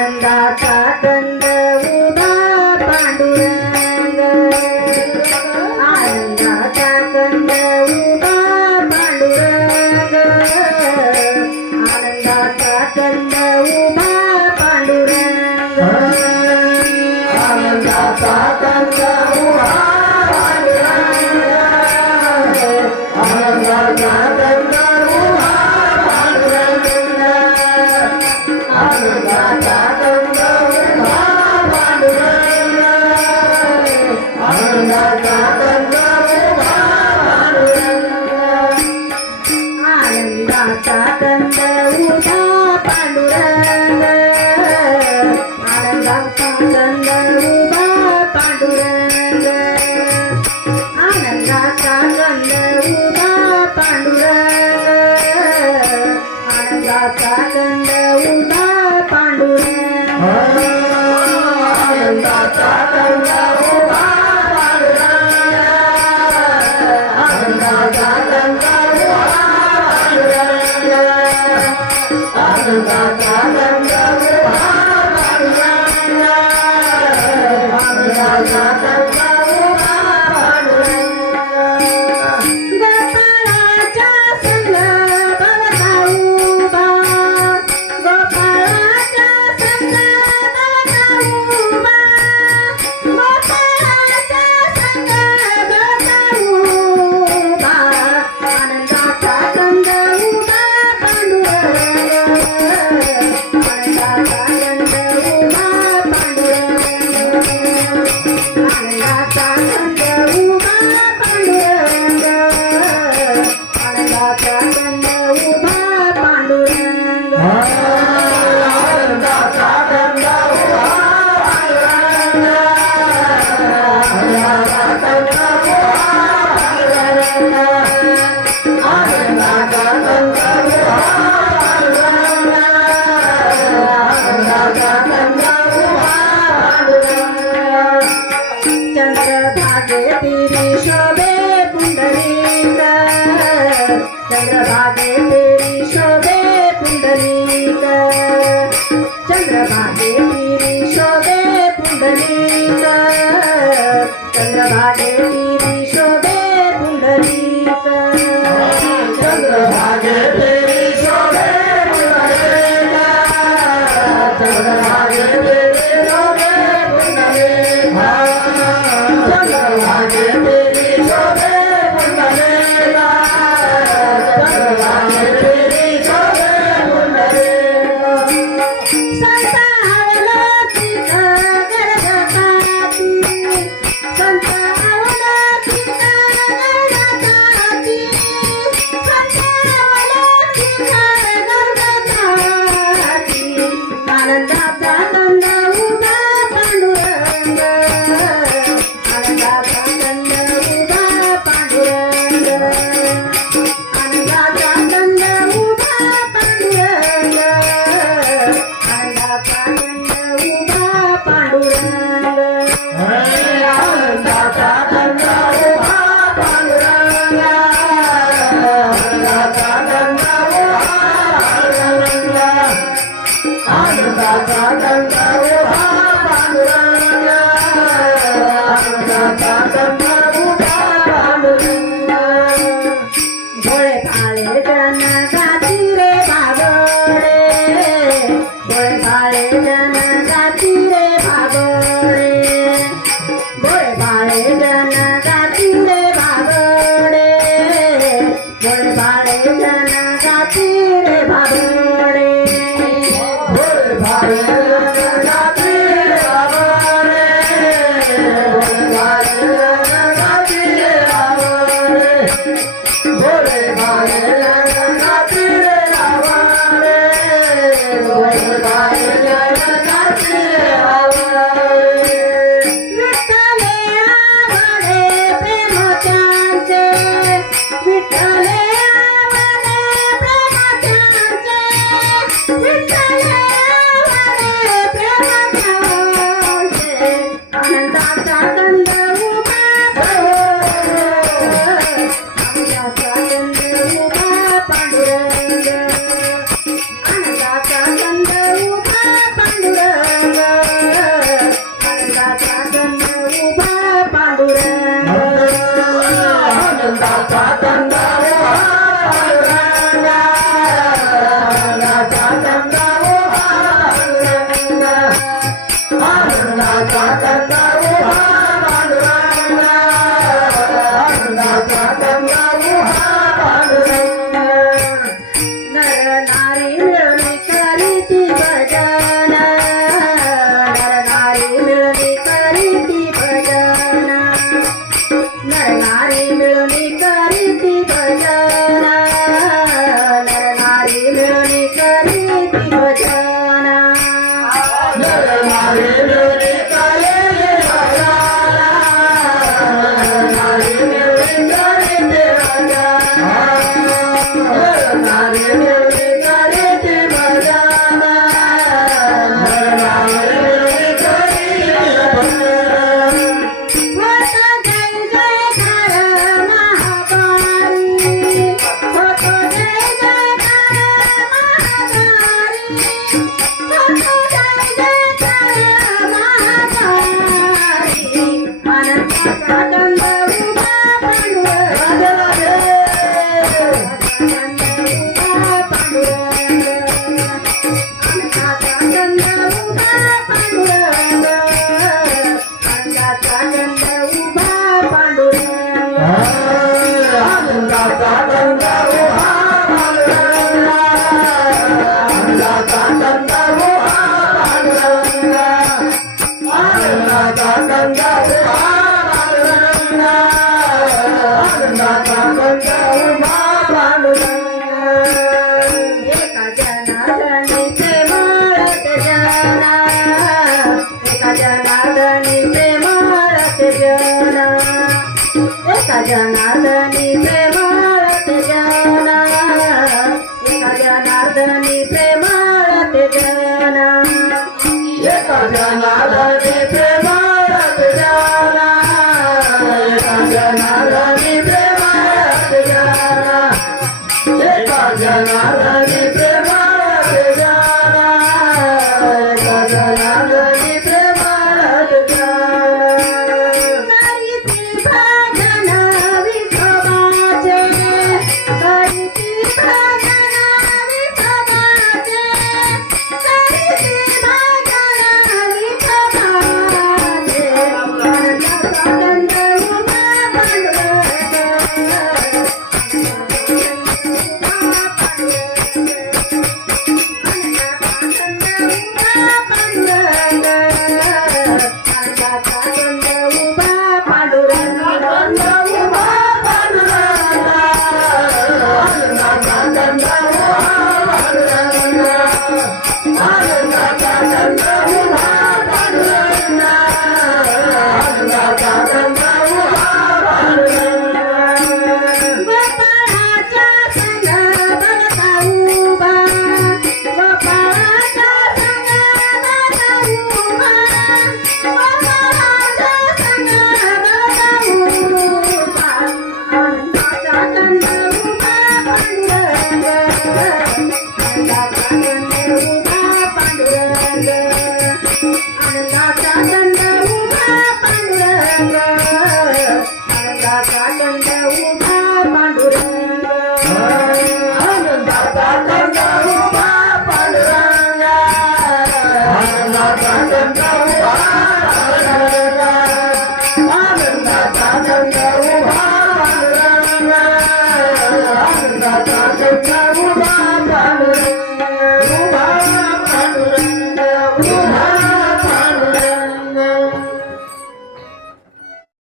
Ananda Patanda Uba Panduranga Ananda Patanda Uba Panduranga Ananda Patanda तेरी शोभे पुंडरीक चंद्रभागे तेरी शोभे Pundarik चंद्रभागे Hello. Canada. Jana. Thank you.